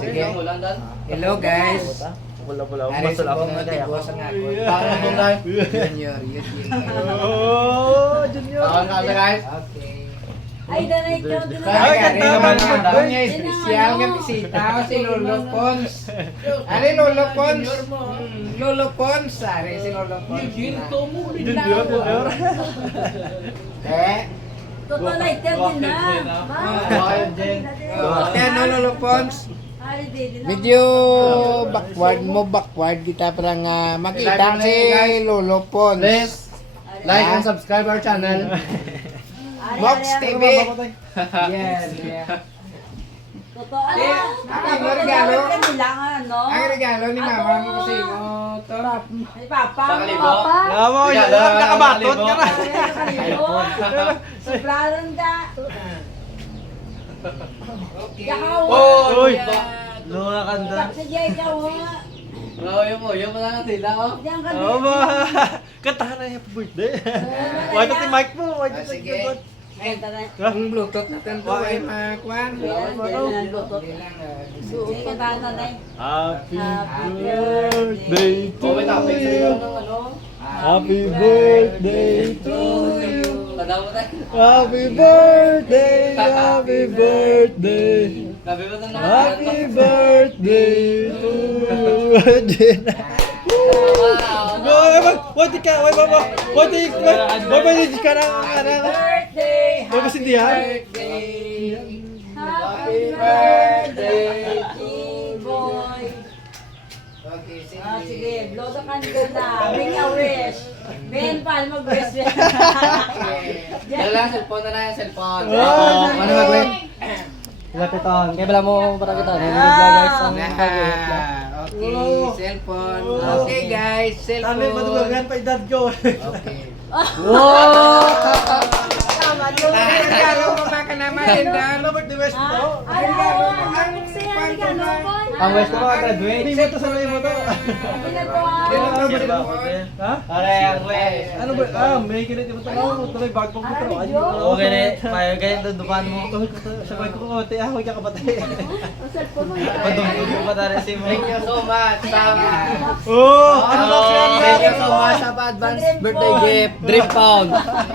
Sige. Hello guys. Wala. Ari sa buong motibosa nga ako. Parang Junior, Oh, Junior. guys. Okay. Ay, danay ka din. Ay, ganda naman. Donya espesyal nga bisita si Lolo Pons. Ari Lolo Pons. Lolo Pons, ari si Lolo Pons. Junior. Totoo na ito din na. Kaya Lolo Pons. Medyo backward kita parang makita si Lolo Pons. Please, like and subscribe our channel. Box TV. Yes, yeah. Totoo Ang regalo. no? Ang regalo ni mama mo kasi mo to. Ay, Papa. Sakalibo. Tama, nakabatot ka na. Suplaron ka. Okay. Uy. Lula kanda. Sa Jay ka, Yung wala nga sila, oh. Diyan ka Oo ba? Kantahan na happy birthday. Why ito mic mo? Why ito Sige. sagot? Ang Bluetooth natin po ay makuan. Happy birthday to Oh, wait, picture you. yun ng ano. Happy birthday to you. Tanda mo tayo. Happy birthday, happy birthday. Sabi mo ito na. Happy birthday to you. Jenna. Wait ka, wait ka na. Birthday! Wait ba si Dian? Happy birthday, T-Boy! Okay, Sige, blow the candle na. Bring a wish. Ben, paano mag-wish? Dala lang, cellphone na lang yung cellphone. Oh, Ano mag-win? Lapitan. Kaya bala mo para kita. Okay, cellphone. Okay guys, cellphone. Tali, matugagan pa edad ko. Okay. Wow! Tama, Ang regalo mo ba ka naman, Lindan? Ano ba the best mo? Ang regalo mo ang Ang west ko graduate. Hindi mo to sa mo to. Ha? Aray, ang west. Ano ba? May ganit mo to. Tuloy bag mo to. Okay na, may ganyan dudukan mo. Sabay ko konti ako ka kapatay. Padugtog mo pa tara si mo. Thank you so much. Oh, ano ba siya? Thank you so much sa advance birthday gift. Dream Pound.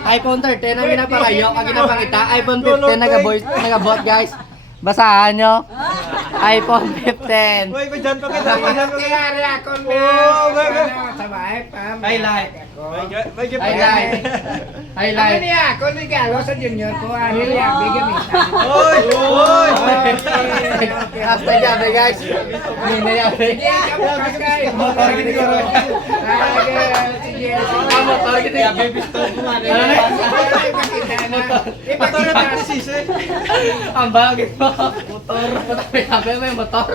iPhone 13 ang ginapakayo. Ang ginapakita. iPhone 15 nagabot guys. Basahan nyo. iPhone 15. Uy, may dyan pa kita. May dyan pa kita. Kaya reaction na. Oh, gaga. Sabay pa. Highlight. May gift pa. Highlight. Ano Highlight. niya? Kung regalo sa junior ko, ano niya? Bigyan mo isa. Oy! Oy! Hasta yabe guys. Hindi na yabe. Bukas kayo. Motor gini ko. Sige. Ang motor gini yabe pistol ko man. Ipakita na. Sisi. Ang bagay mo. Motor. May yabe may motor.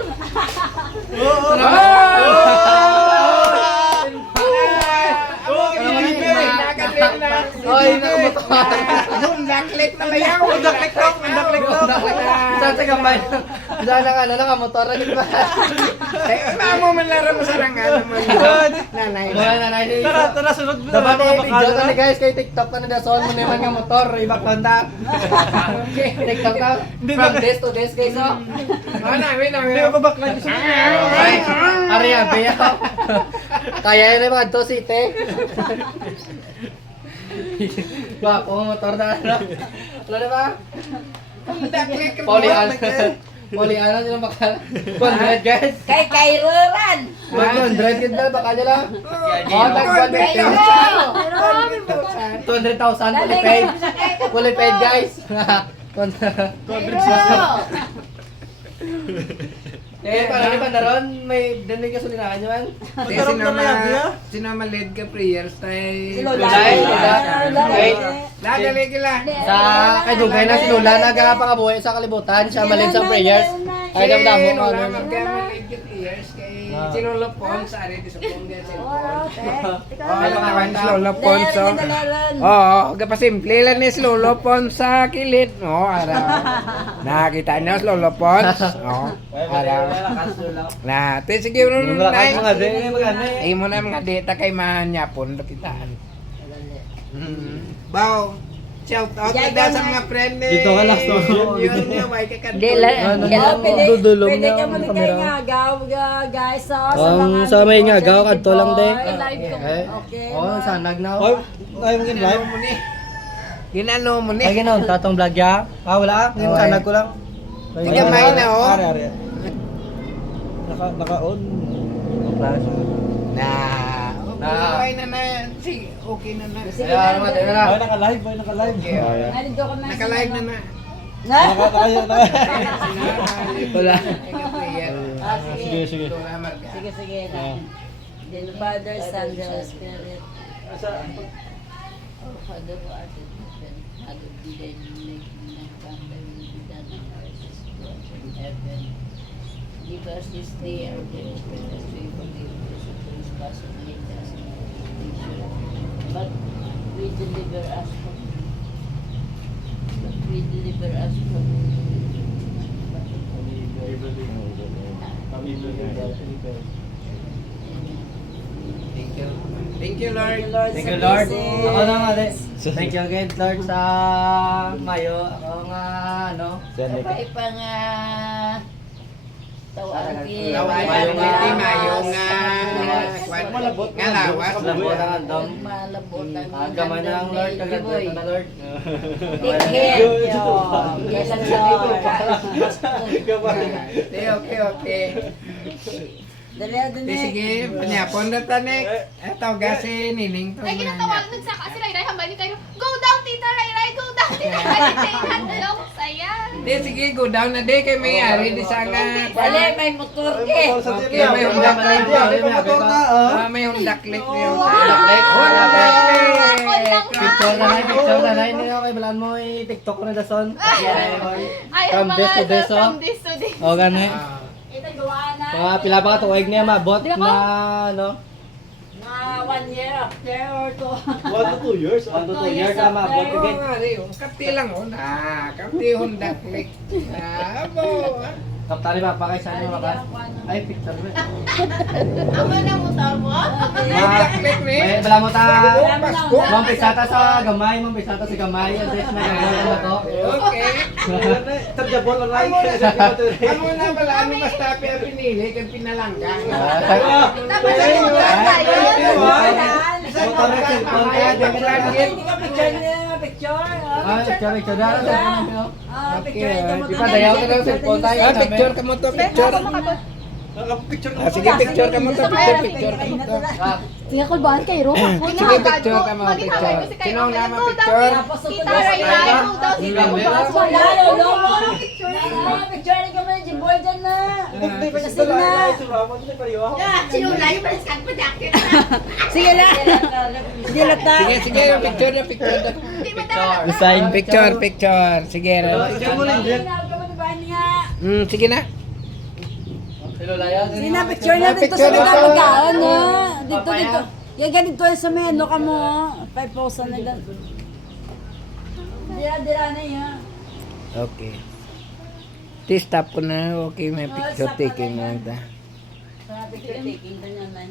Oy, nakamotor. Naklik na mayaw. Naklik to. Saan sa gambay? Saan na ano, nakamotor rin ba? Mamo man laro mo sa rangan naman. Nanay. Mga nanay. Tara, sunod mo. Dapat mga video ka ni guys kay TikTok ka na dason mo naman nga motor, ibang kontak. TikTok ka. From this to this guys, oh. Namin. Hindi ko babaklan yung Ay, Arya, beya. Kaya yun yung mga to city. Gwapo mo motor na ano. Wala na ba? Naklik. Poli ano sila baka 100 guys. Kay Kairoran! 100 gid na baka nila. Oh, tag 200,000 fully paid. Fully paid guys. 200,000. Eh, para ni Pandaron, may danig ka sulinahan nyo man. Sinamalid ka prayers tayo. Lagalig la. Sa kay Dugay na si Lula nagapangabuhay sa kalibutan, siya malid sa prayers. Ay damo mo ano. Magamalid ka prayers kay si Lolo Pons ari di sa pongga sa Ikaw Lolo Pons. Oo, gapasimple lang ni si Lolo Pons sa kilid. Oo, ara. Nakita niyo si Lolo Pons? Oo. Ara. Nah, te sige mo na. Ay mo na mga data kay mahanya pon kitaan. Bao. Shout out Jay, na daw sa ganun. mga friend eh. Dito ka last, no? Yun niya, may kakanto. Hindi, Oh, pwede, Dudulong pwede na ka ang muna kamera. kayo nga, guys. So, sa Ang mga sa may nga, nag-order gaw, ni kadto lang, Boy. de. Live ko. Okay. Oh, sanag na. Ay, ay mo gin live. Ginano mo ni. Ginano mo ni. Ay, gano'n, tatong vlog ya. Ah, wala ah. Yung sanag ko lang. Hindi ka may na, oh. Ari. Naka-on. Na. Na. Okay na na. Sige, okay na na. Sige, Ayan, naman, tingnan na. Ay, naka-live, boy, naka-live. Nandito ka na. Naka-live na na. Na? Naka. Wala. Ah, sige. Sige. Sige, sige. Then Father, Son, Holy Spirit. Our Father who art in heaven, hallowed be thy name, thy kingdom come, thy will be done on earth as it was in heaven. Give us this day our daily bread, as we forgive those who trespass against us, but we deliver us from Thank you, Lord. Thank you, Lord. Ako na nga, de. Thank you again, Lord, sa Mayo. Ako nga, ano. Ipa nga tawag Lawan yung itima, yung nga lawas. Labot ang andong. malabot ang Agaman niya ang Lord, kagad na Lord. Thank you. Yes, Lord. Okay. Dali, Di sige, panyapon na tanik. Ito, gasi, nining to. Ay, ginatawag nagsaka si Rayray, hambali kayo. Go down, Tita Rayray! Go down, Tita Rayray! Hello, saya! Di sige, go down na di kay may ari di sanga. Dali, may motor ke. Okay, may hundak Wala, lek. motor na, Ah, may hundak lek niyo. Picture na na. Hindi ako kay Balaan mo, i-tiktok ko na dason. Ay, From mga this to this, oh. from this to this. O, gani. Ito, gawaan na. Mga pila pa ka tuwag niya, mabot Di ba? na, ano. Mga 1 year after or 2. 1 to 2 years. 1 to 2 years na mabot. Oo, Okay. ari, kapti lang oh. Kapti hundak lek. Abo. Kaptali pa pa kay saan mo makas. Ay, picture mo. Ama na motor mo? Hundak lek ni. May bala mo ta. Pasko. Mong pisata sa gamay, mong pisata sa gamay. Address na gagawin na to. Okay. Tagjabol na like. Amo na bala ano basta pinili kag pinalangga. Tapos ay motor tayo. Motor na cellphone kaya di ka lang. Hindi ka picture niya, picture. Ah, picture na. Picture ito mo. Di pa dayaw ka daw cellphone tayo. Ah, picture ka mo to, picture. Naka-picture Ah, sige, picture ka mo to, picture ka mo to. Sige, kulbahan kayo, Ro. Sige, picture ka mo, picture. Sino ang nama picture? Tita Rayray, go down, Tita Kulbahan. Lalo, lomo. Picture ni kami, Jimboy dyan na. Sige na. Sinulay, baliskan pa jacket. Sige na. Sige na ta. Sige, picture na, picture na. Hindi mo talaga. Design. Picture. Sige, Picture mo lang din. sige na. Sige na, picture na dito sa mga pagkaan na. Dito. Yan ganito sa menu ka mo. 5,000 na lang. Dira na yan. Okay. Stop ko na. Okay, may picture taking na. Picture taking ka niya, man.